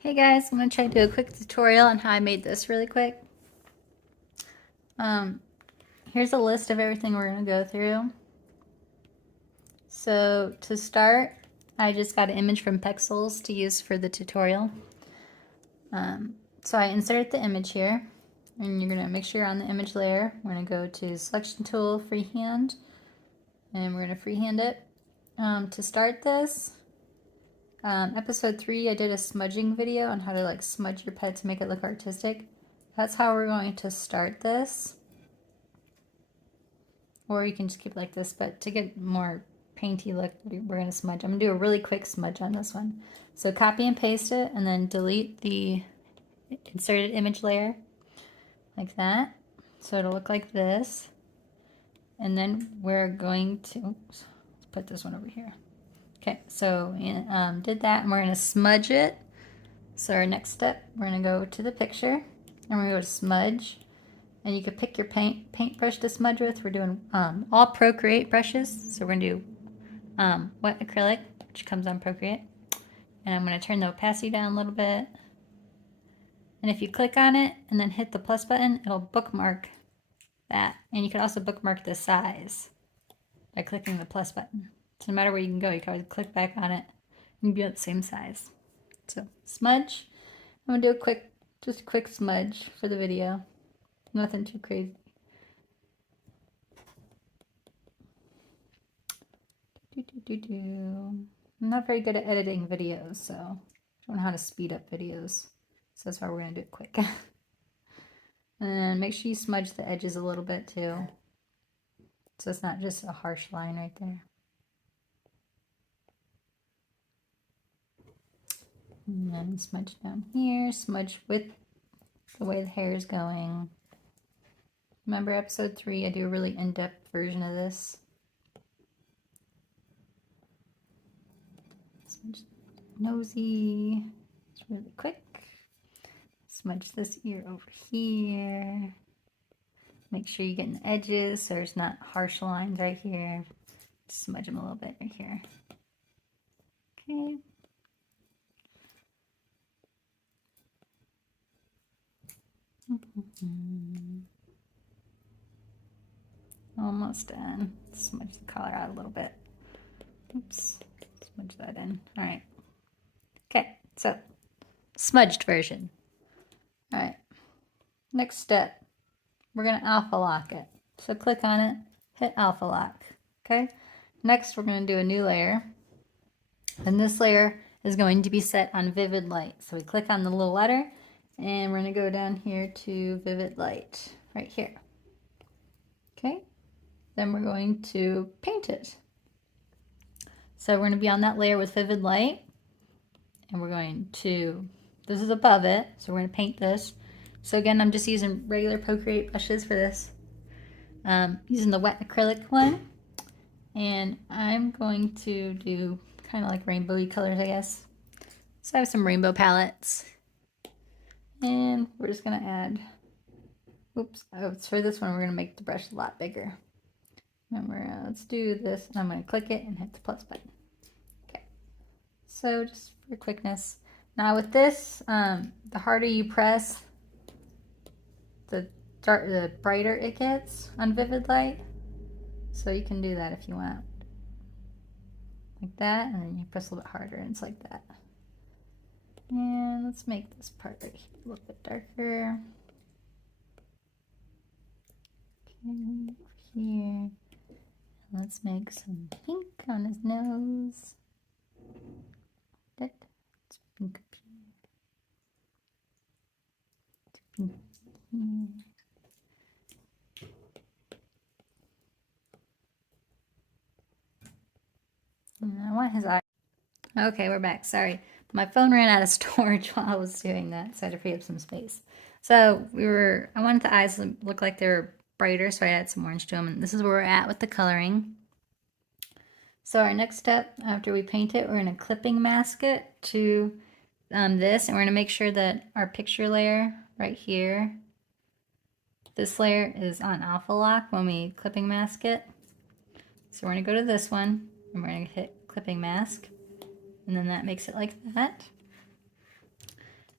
Hey guys, I'm going to try to do a quick tutorial on how I made this really quick. Here's a list of everything we're going to go through. So to start, I just got an image from Pexels to use for the tutorial. So I inserted the image here, and you're going to make sure you're on the image layer. We're going to go to Selection Tool, Freehand, and we're going to freehand it. To start this, episode 3, I did a smudging video on how to like smudge your pet to make it look artistic. That's how we're going to start this. Or you can just keep it like this, but to get more painty look, we're going to smudge. I'm going to do a really quick smudge on this one. So copy and paste it, and then delete the inserted image layer, like that. So it'll look like this. And then we're going to, oops, let's put this one over here. Okay, so did that, and we're going to smudge it. So our next step, we're going to go to the picture, and we're going to go to smudge. And you could pick your paintbrush to smudge with. We're doing all Procreate brushes. So we're going to do wet acrylic, which comes on Procreate. And I'm going to turn the opacity down a little bit. And if you click on it and then hit the plus button, it'll bookmark that. And you can also bookmark the size by clicking the plus button. So no matter where you can go, you can always click back on it and be at the same size. So smudge. I'm going to do just a quick smudge for the video. Nothing too crazy. I'm not very good at editing videos, so I don't know how to speed up videos. So that's why we're going to do it quick. And make sure you smudge the edges a little bit too. So it's not just a harsh line right there. And then smudge down here, smudge with the way the hair is going. Remember episode 3, I do a really in-depth version of this. Smudge nosy. It's really quick. Smudge this ear over here. Make sure you get the edges so there's not harsh lines right here. Smudge them a little bit right here. Okay. Almost done. Smudge the color out a little bit. Oops. Smudge that in. Alright. Okay, so smudged version. Alright. Next step. We're going to alpha lock it. So click on it, hit alpha lock. Okay. Next, we're going to do a new layer. And this layer is going to be set on vivid light. So we click on the little letter, and we're going to go down here to vivid light, right here. Okay. Then we're going to paint it. So we're going to be on that layer with vivid light, and we're going to, this is above it, so we're going to paint this. So again, I'm just using regular Procreate brushes for this. Using the wet acrylic one, and I'm going to do kind of like rainbowy colors, I guess. So I have some rainbow palettes, and we're just going to add, oops, oh, it's for this one, we're going to make the brush a lot bigger. And let's do this, and I'm going to click it and hit the plus button. Okay, so just for quickness. Now with this, the harder you press, the brighter it gets on vivid light. So you can do that if you want. Like that, and then you press a little bit harder, and it's like that. And let's make this part right here a little bit darker. Okay, over here. Let's make some pink on his nose. Let's pink up here. Pink here. And I want his eye. Okay, we're back. Sorry. My phone ran out of storage while I was doing that, so I had to free up some space. So I wanted the eyes to look like they were brighter, so I added some orange to them, and this is where we're at with the coloring. So our next step, after we paint it, we're going to clipping mask it to this, and we're going to make sure that our picture layer right here, this layer is on alpha lock when we clipping mask it. So we're going to go to this one, and we're going to hit clipping mask, and then that makes it like that.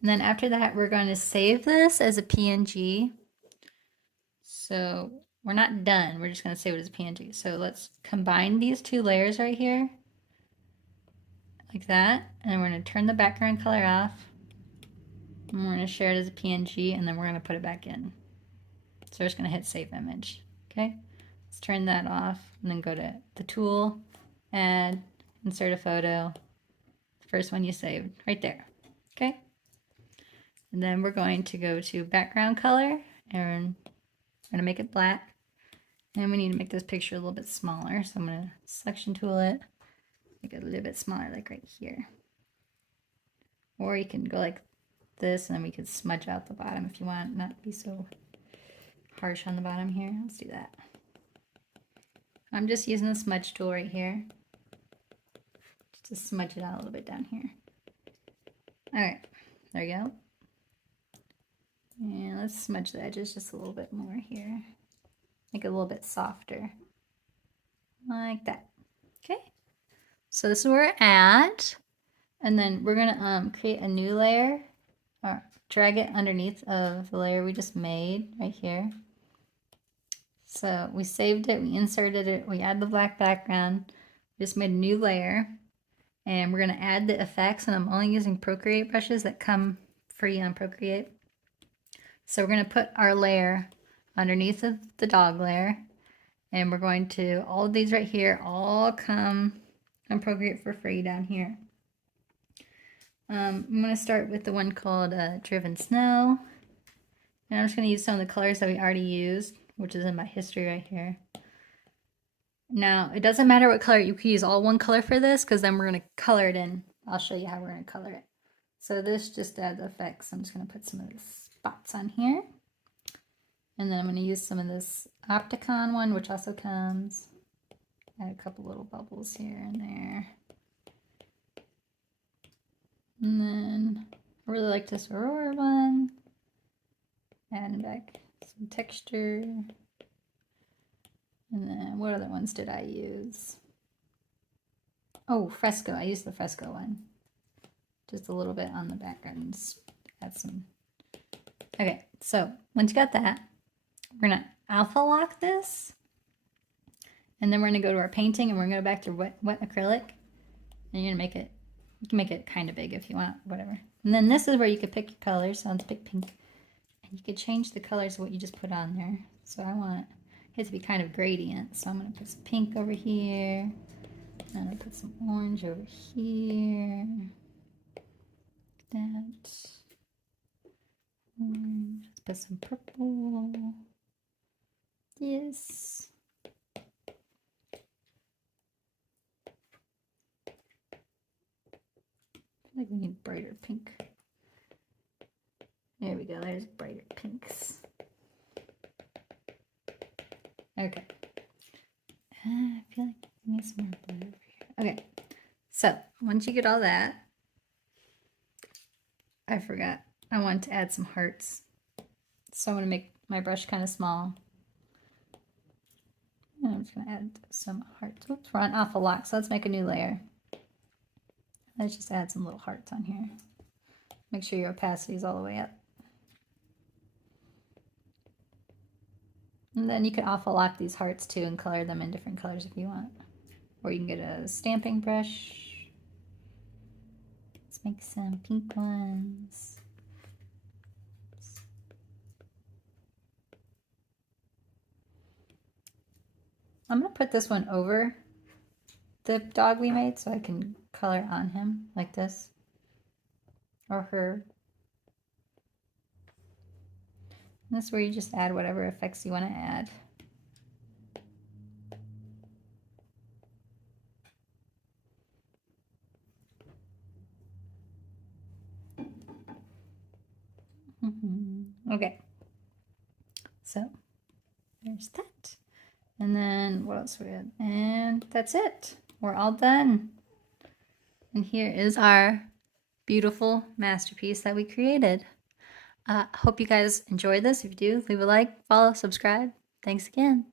And then after that, we're going to save this as a PNG. So we're not done. We're just going to save it as a PNG. So let's combine these two layers right here. Like that. And then we're going to turn the background color off. And we're going to share it as a PNG. And then we're going to put it back in. So we're just going to hit Save Image. Okay. Let's turn that off. And then go to the tool. Add. Insert a photo. The first one you saved. Right there. Okay. And then we're going to go to background color. And we're going to make it black. And we need to make this picture a little bit smaller. So I'm going to selection tool it. Make it a little bit smaller, like right here. Or you can go like this, and then we could smudge out the bottom if you want, not be so harsh on the bottom here. Let's do that. I'm just using the smudge tool right here. Just to smudge it out a little bit down here. Alright, there we go. And let's smudge the edges just a little bit more here. Make it a little bit softer. Like that. Okay. So this is where we're at. And then we're going to create a new layer. Or drag it underneath of the layer we just made right here. So we saved it, we inserted it, we add the black background. We just made a new layer. And we're going to add the effects. And I'm only using Procreate brushes that come free on Procreate. So we're going to put our layer underneath of the dog layer. And we're going to, all of these right here, all come on Procreate for free down here. I'm going to start with the one called Driven Snow. And I'm just going to use some of the colors that we already used, which is in my history right here. Now, it doesn't matter what color. You can use all one color for this, because then we're going to color it in. I'll show you how we're going to color it. So this just adds effects. I'm just going to put some of the spots on here. And then I'm going to use some of this Opticon one, which also comes. Add a couple little bubbles here and there. And then I really like this Aurora one. Adding back some texture. And then what other ones did I use? Oh, Fresco. I used the Fresco one. Just a little bit on the background. Add some. Okay, so once you got that, we're going to alpha lock this. And then we're going to go to our painting and we're going to go back to wet acrylic. And you're going to make it, you can make it kind of big if you want, whatever. And then this is where you could pick your colors. So let's pick pink. And you could change the colors of what you just put on there. So I want it to be kind of gradient. So I'm going to put some pink over here. And I'm going to put some orange over here. That. Orange. Let's put some purple. Yes. I think we need brighter pink. There we go, there's brighter pinks. Okay. I feel like I need some more blue over here. Okay, so once you get all that, I forgot. I want to add some hearts. So I'm going to make my brush kind of small. And I'm just going to add some hearts. Oops, we're on alpha lock, so let's make a new layer. Let's just add some little hearts on here. Make sure your opacity is all the way up. And then you can alpha lock these hearts too and color them in different colors if you want. Or you can get a stamping brush. Let's make some pink ones. I'm going to put this one over the dog we made so I can color on him like this. Or her. And this is where you just add whatever effects you want to add. Okay. So there's that. And then what else we had? And that's it. We're all done. And here is our beautiful masterpiece that we created. Hope you guys enjoyed this. If you do, leave a like, follow, subscribe. Thanks again.